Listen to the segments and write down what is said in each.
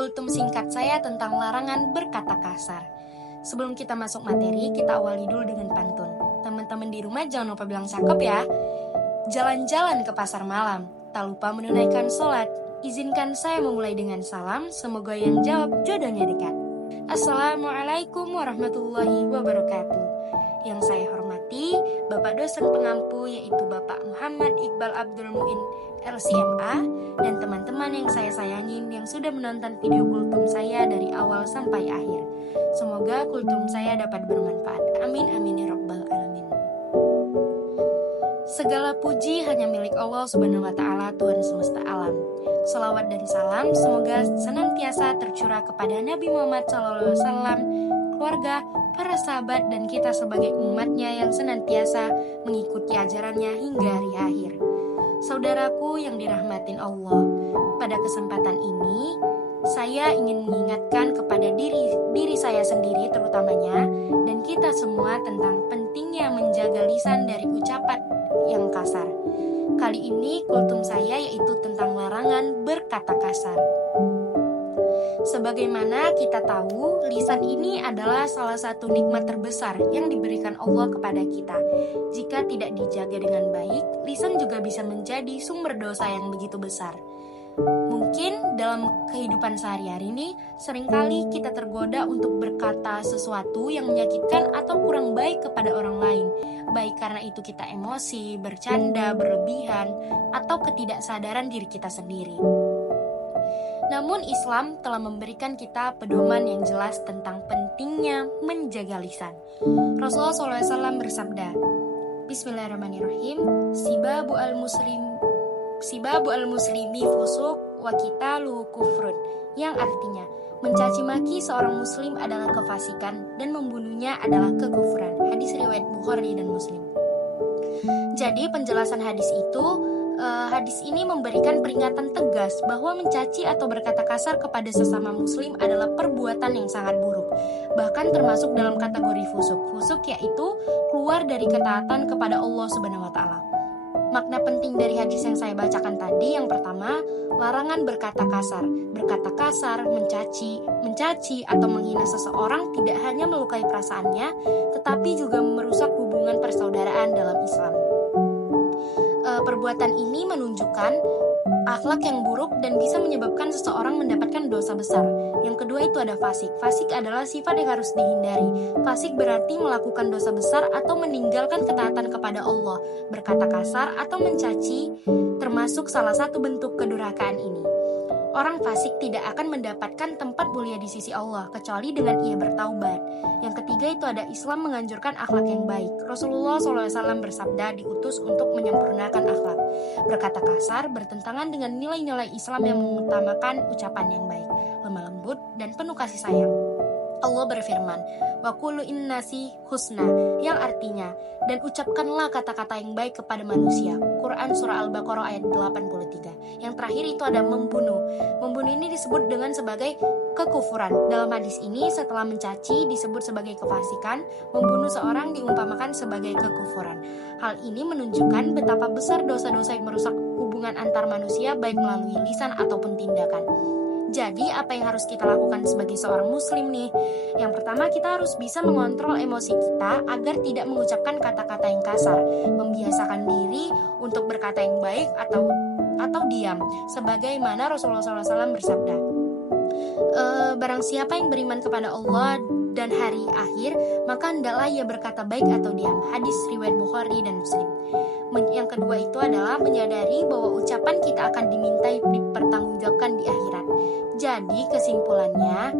kultum singkat saya tentang larangan berkata kasar. Sebelum kita masuk materi, kita awali dulu dengan pantun. Teman-teman di rumah jangan lupa bilang cakep ya. Jalan-jalan ke pasar malam, tak lupa menunaikan sholat. Izinkan saya memulai dengan salam, semoga yang jawab jodohnya dekat. Assalamualaikum warahmatullahi wabarakatuh. Yang saya hormati, Bapak dosen pengampu yaitu Bapak Muhammad Iqbal Abdul Muin LCMA, dan teman-teman yang saya sayangin yang sudah menonton video kultum saya dari awal sampai akhir. Semoga kultum saya dapat bermanfaat. Amin amin ya rabbal alamin. Segala puji hanya milik Allah Subhanahu wa taala, Tuhan semesta alam. Salawat dan salam semoga senantiasa tercurah kepada Nabi Muhammad SAW, keluarga, para sahabat, dan kita sebagai umatnya yang senantiasa mengikuti ajarannya hingga hari akhir. Saudaraku yang dirahmatin Allah, pada kesempatan ini saya ingin mengingatkan kepada diri saya sendiri terutamanya, dan kita semua tentang pentingnya menjaga lisan dari ucapan yang kasar. Kali ini kultum saya yaitu tentang larangan berkata kasar. Sebagaimana kita tahu, lisan ini adalah salah satu nikmat terbesar yang diberikan Allah kepada kita. Jika tidak dijaga dengan baik, lisan juga bisa menjadi sumber dosa yang begitu besar. Mungkin dalam kehidupan sehari-hari ini, seringkali kita tergoda untuk berkata sesuatu yang menyakitkan atau kurang baik kepada orang lain. Baik karena itu kita emosi, bercanda, berlebihan, atau ketidaksadaran diri kita sendiri. Namun Islam telah memberikan kita pedoman yang jelas tentang pentingnya menjaga lisan. Rasulullah SAW bersabda, Bismillahirrahmanirrahim, Sibabu al-muslimi fusuk wa qitaluhu kufrun, yang artinya mencaci maki seorang muslim adalah kefasikan dan membunuhnya adalah kekufuran. Hadis riwayat Bukhari dan Muslim. Jadi penjelasan hadis ini memberikan peringatan tegas bahwa mencaci atau berkata kasar kepada sesama muslim adalah perbuatan yang sangat buruk, bahkan termasuk dalam kategori fusuk. Fusuk yaitu keluar dari ketaatan kepada Allah Subhanahu wa taala. Makna penting dari hadis yang saya bacakan tadi, yang pertama, larangan berkata kasar. Berkata kasar, mencaci atau menghina seseorang tidak hanya melukai perasaannya, tetapi juga merusak hubungan persaudaraan dalam Islam. Perbuatan ini menunjukkan akhlak yang buruk dan bisa menyebabkan seseorang mendapatkan dosa besar. Yang kedua itu ada fasik. Fasik adalah sifat yang harus dihindari. Fasik berarti melakukan dosa besar atau meninggalkan ketaatan kepada Allah. Berkata kasar atau mencaci termasuk salah satu bentuk kedurhakaan ini. Orang fasik tidak akan mendapatkan tempat mulia di sisi Allah kecuali dengan ia bertaubat. Yang ketiga itu ada Islam menganjurkan akhlak yang baik. Rasulullah SAW bersabda diutus untuk menyempurnakan akhlak. Berkata kasar bertentangan dengan nilai-nilai Islam yang mengutamakan ucapan yang baik, lemah lembut, dan penuh kasih sayang. Allah berfirman, wa qulu innasi husna, yang artinya, dan ucapkanlah kata-kata yang baik kepada manusia. Quran Surah Al-Baqarah ayat 83. Yang terakhir itu ada membunuh. Membunuh ini disebut dengan sebagai kekufuran. Dalam hadis ini setelah mencaci disebut sebagai kefasikan, membunuh seorang diumpamakan sebagai kekufuran. Hal ini menunjukkan betapa besar dosa-dosa yang merusak hubungan antar manusia baik melalui lisan ataupun tindakan. Jadi apa yang harus kita lakukan sebagai seorang muslim nih? Yang pertama, kita harus bisa mengontrol emosi kita agar tidak mengucapkan kata-kata yang kasar, membiasakan diri untuk berkata yang baik atau diam, sebagaimana Rasulullah SAW bersabda, barang siapa yang beriman kepada Allah dan hari akhir, maka hendaklah ia berkata baik atau diam. Hadis riwayat Bukhari dan Muslim. Yang kedua itu adalah menyadari bahwa ucapan kita akan dimintai dipertanggungjawabkan di akhirat. Jadi kesimpulannya,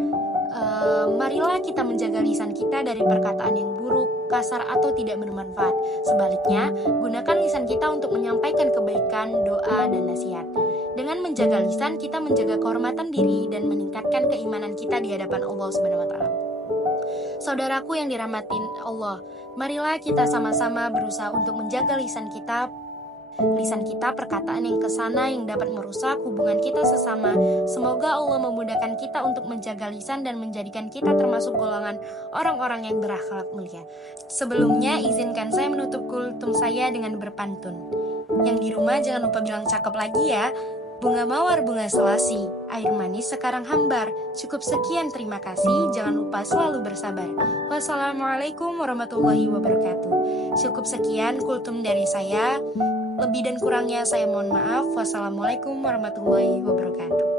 marilah kita menjaga lisan kita dari perkataan yang buruk, kasar, atau tidak bermanfaat. Sebaliknya, gunakan lisan kita untuk menyampaikan kebaikan, doa, dan nasihat. Dengan menjaga lisan, kita menjaga kehormatan diri dan meningkatkan keimanan kita di hadapan Allah Subhanahu wa taala. Saudaraku yang dirahmatin Allah, marilah kita sama-sama berusaha untuk menjaga lisan kita perkataan yang kesana yang dapat merusak hubungan kita sesama. Semoga Allah memudahkan kita untuk menjaga lisan dan menjadikan kita termasuk golongan orang-orang yang berakhlak mulia. Sebelumnya, izinkan saya menutup kultum saya dengan berpantun. Yang di rumah jangan lupa bilang cakep lagi ya. Bunga mawar, bunga selasi, air manis sekarang hambar. Cukup sekian, terima kasih. Jangan lupa selalu bersabar. Wassalamualaikum warahmatullahi wabarakatuh. Cukup sekian kultum dari saya. Lebih dan kurangnya saya mohon maaf. Wassalamualaikum warahmatullahi wabarakatuh.